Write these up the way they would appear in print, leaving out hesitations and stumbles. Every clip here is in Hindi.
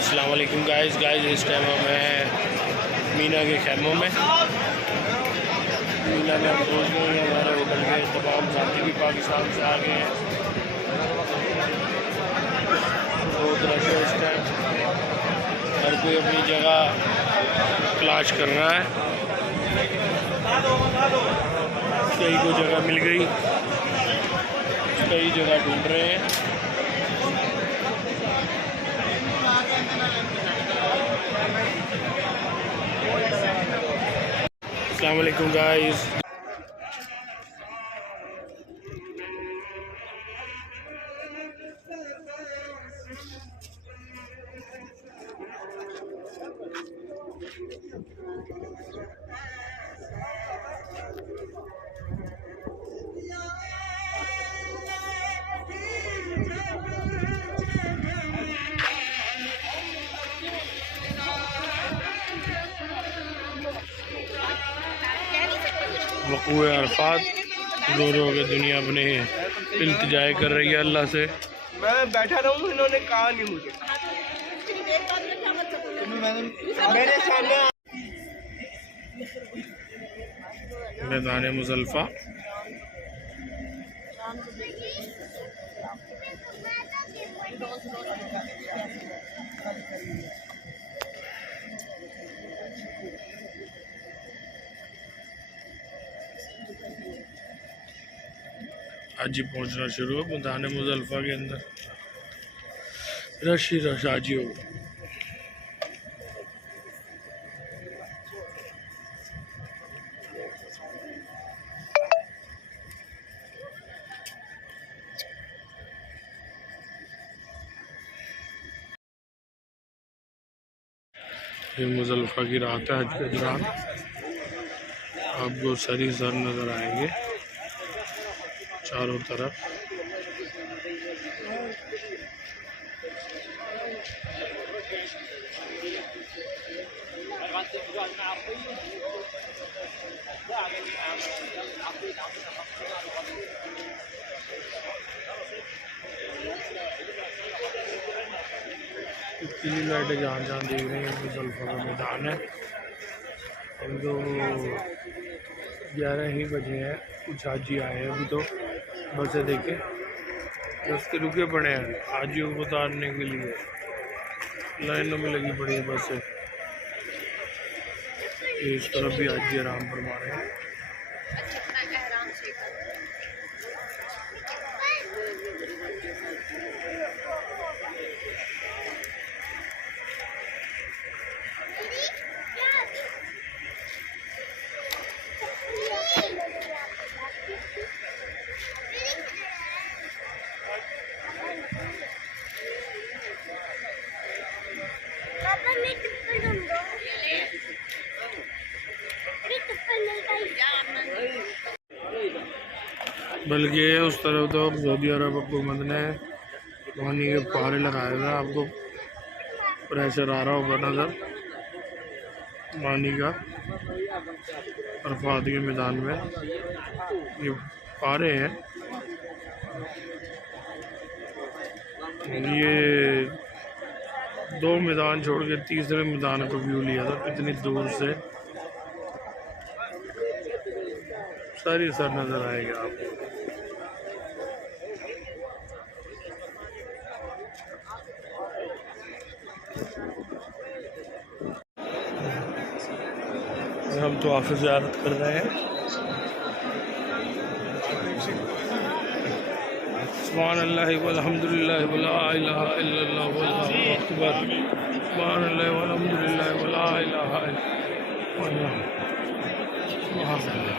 अस्सलाम वालेकुम गाइस इस टाइम हम हैं मीना के खैमों में। मीना में हम पहुँच गए हैं। हमारे होटल के तमाम साथी भी पाकिस्तान से आ गए हैं। बहुत रश है इस टाइम, हर कोई अपनी जगह तलाश कर रहा है। कई को जगह मिल गई, कई जगह ढूंढ रहे हैं। अस्सलाम वालेकुम गाइस। वक़ूए अरफात रो रो के दुनिया अपने इल्तिजाए कर रही है अल्लाह से। मैं बैठा रहूं, इन्होंने कहा नहीं मुझे। मेरे सामने मैदान मुज़ल्फ़ा आज ही पहुँचना शुरू हो। मैदान मुज़ल्फ़ा के अंदर रश ही रश आज ही होगा। ये मुज़ल्फ़ा की रात है। हज के दौरान आपको सरी सर नज़र आएंगे चारों तरफ। पीली लाइटें जहाँ जहाँ देख रहे हैं मुज़ल्फ़ा का मैदान है। अभी तो 11 ही बजे हैं। कुछ हाजी आए हैं अभी तो, बसें देखे रास्ते रुके पड़े हैं हाजियों को उतारने के लिए। लाइनों में लगी पड़ी है बसें। इस तरफ भी हाजी आराम फरमा रहे हैं। बल्कि उस तरफ तो सऊदी अरब हुकूमत ने पानी के पारे लगाए हुए हैं, आपको प्रेशर आ रहा होगा नज़र पानी का। अरफात के मैदान में ये पारे हैं। ये 2 मैदान छोड़ के तीसरे मैदान को व्यू लिया था, इतनी दूर से सारी सर नज़र आएगा आपको। हम तो आफिस ज़ियारत कर रहे हैं। सुभान अल्लाह वल्हम्दुलिल्लाह वला इलाहा इल्लल्लाह वल्लाहु अकबर। सुभान अल्लाह वल्हम्दुलिल्लाह वला इलाहा इल्लल्लाह सुभान अल्लाह।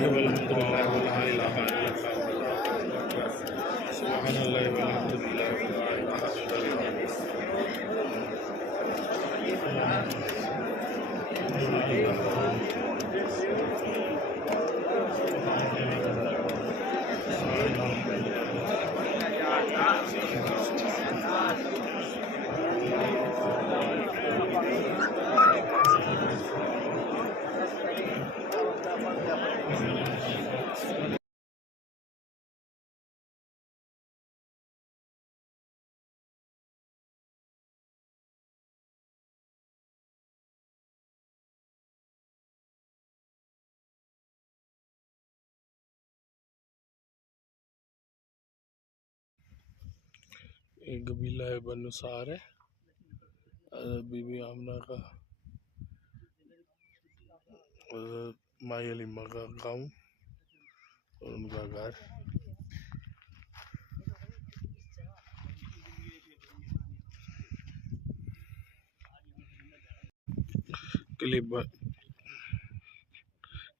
सुब्हानल्लाहि वल्हम्दुलिल्लाहि वला इलाहा इल्लल्लाह वल्लाहु अकबर। सुब्हानल्लाहि वल्हम्दुलिल्लाहि वला इलाहा एक कबीला है बनु सार है, बीबी आमना का, माई अलीमा का गाँव और उनका घर।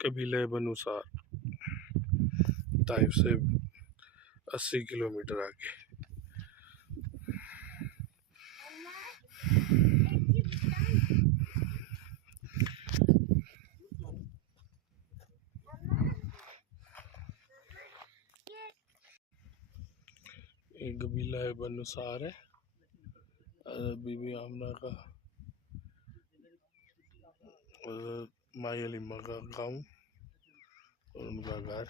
कबीला बनु सार ताइफ से 80 किलोमीटर आगे। एक कबीला है बनु सार है, बीबी आमना का, माई अलीमा का गाँव और उनका घर।